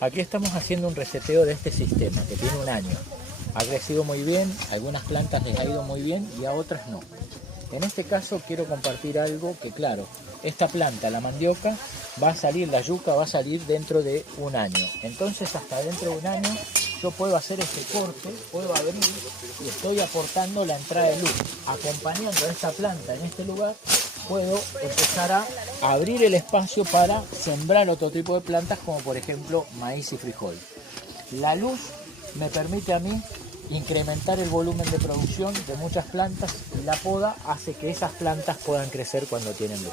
Aquí estamos haciendo un reseteo de este sistema que tiene un año. Ha crecido muy bien, a algunas plantas les ha ido muy bien y a otras no. En este caso quiero compartir algo que, claro, esta planta, la mandioca, va a salir, la yuca va a salir dentro de un año. Entonces hasta dentro de un año yo puedo hacer este corte, puedo abrir y estoy aportando la entrada de luz. Acompañando a esta planta en este lugar, puedo empezar a abrir el espacio para sembrar otro tipo de plantas como por ejemplo maíz y frijol. La luz me permite a mí incrementar el volumen de producción de muchas plantas y la poda hace que esas plantas puedan crecer cuando tienen luz.